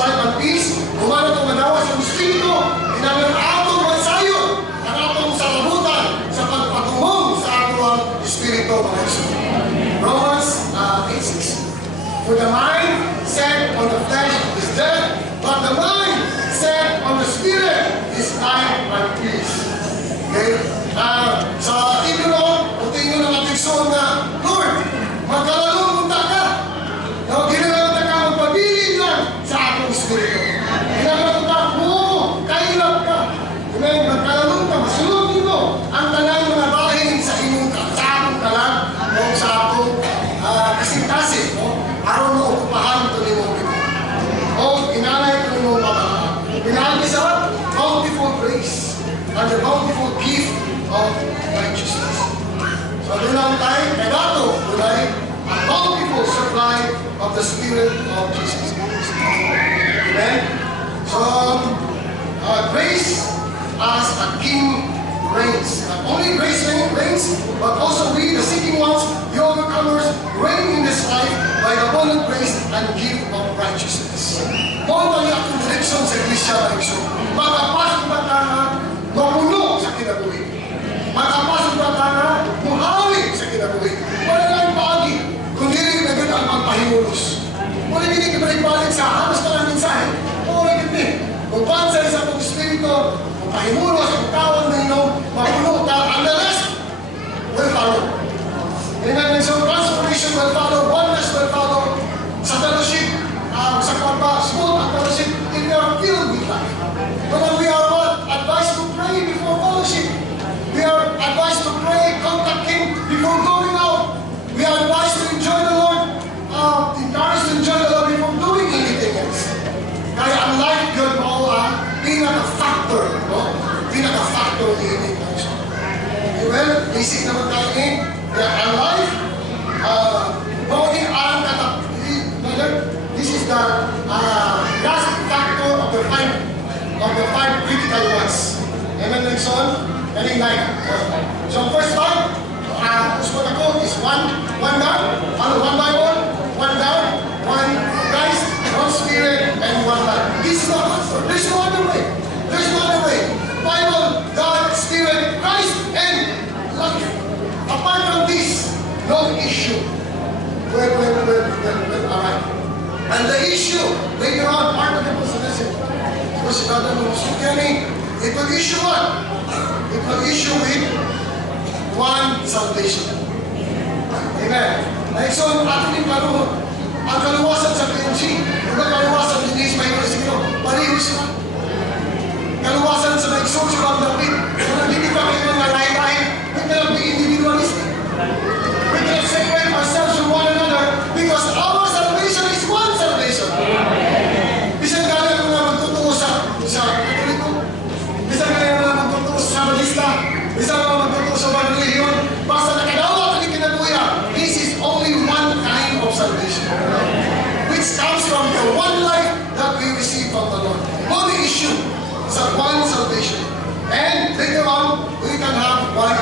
life and peace, kumana itong madawas ang Espiritu, inalang atong magsayo, ang atong salabutan sa pagpatungong sa atong Espiritu, mga Iso. Romans 8:6. For the mind set on the flesh is death, but the mind set on the Spirit is life and peace. Okay? Sa Ibro, kung tingin ng ating soul na, Lord, magkalalong punta ka. No, ginagawa ka magpabilin lang sa atong Espiritu. Ginagawa ka, kailap ka. Amen, magkalalong ka, masulog mo ang talang mga bahin sa inyong sa atong talang o sa atong kasintasin. No? Araw na okupahan ito ni Mong Pino. O inalay ito ni Mong Pabaka. Inalay sa bountiful grace and the bountiful gift of righteousness. So doon lang tayo, kaya dato, tulay, a bountiful supply of the Spirit of Jesus Christ. Amen? So, grace as a king reigns. Not only grace reigns, but also we, the seeking ones, the overcomers, reign in this life by the abundant grace and gift of righteousness. Kung tayo akong direksyon sa Iglesia na iso, makapasok ba tayo mapuno sa kinabuhi? Makapasok ba tayo muhawi sa kinabuhi? Wala lang pagi, kundi rin na gano'n ang magpahimulos. Wala gini kibalik-balik sa halos na lang mensahe. Wala gini. Kung pansay sa itong Espiritu, kung pahimulos, kung tawag na inyong mapuno, and the rest will follow. Amen. So transformation will follow, oneness will follow, sa fellowship, sa kwarba, smooth ang fellowship, if we are filled with life. But we are advised to pray before fellowship. We are advised to pray, contact Him before going out. We are advised to enjoy the Lord, encouraged to enjoy the Lord before doing anything else. Kaya ang life yun mo pinaka-factor, no? Pinaka-factor ni ini. Well, basic naman tayo eh. Kaya ang life, bawin ang this is the last factor of the five critical ones. Amen, Nixon? Galing life. So first five, usman ako is one down, one Bible, one down, one Christ, one Spirit, and one life. This is the answer. There's no other way. There's no other way. Bible, God, Spirit, Christ, and life. Apart from this, no issue. Well, alright. And the issue, later on, part of the lesson. Because si Brother Musukani, it will issue what? It will issue with one salvation. Amen. Like so, ating ang kaluwasan sa PNG, ang kaluwasan ni Denise Mayor Siguro, pariho sila. Kaluwasan sa nag-social ang David, kung hindi pa kayo mga lain-lain, we cannot be individualistic. We cannot separate ourselves from one another because our salvation is one salvation. Bisan kaya mga magtutuo sa Katoliko, bisan kaya mga magtutuo sa Sabalista, bisan mga magtutuo sa mga religion, basta nakadawa ang kinabuya, this is only one kind of salvation, which comes from the one life that we receive from the Lord. Only issue sa one salvation. And later on, we can have one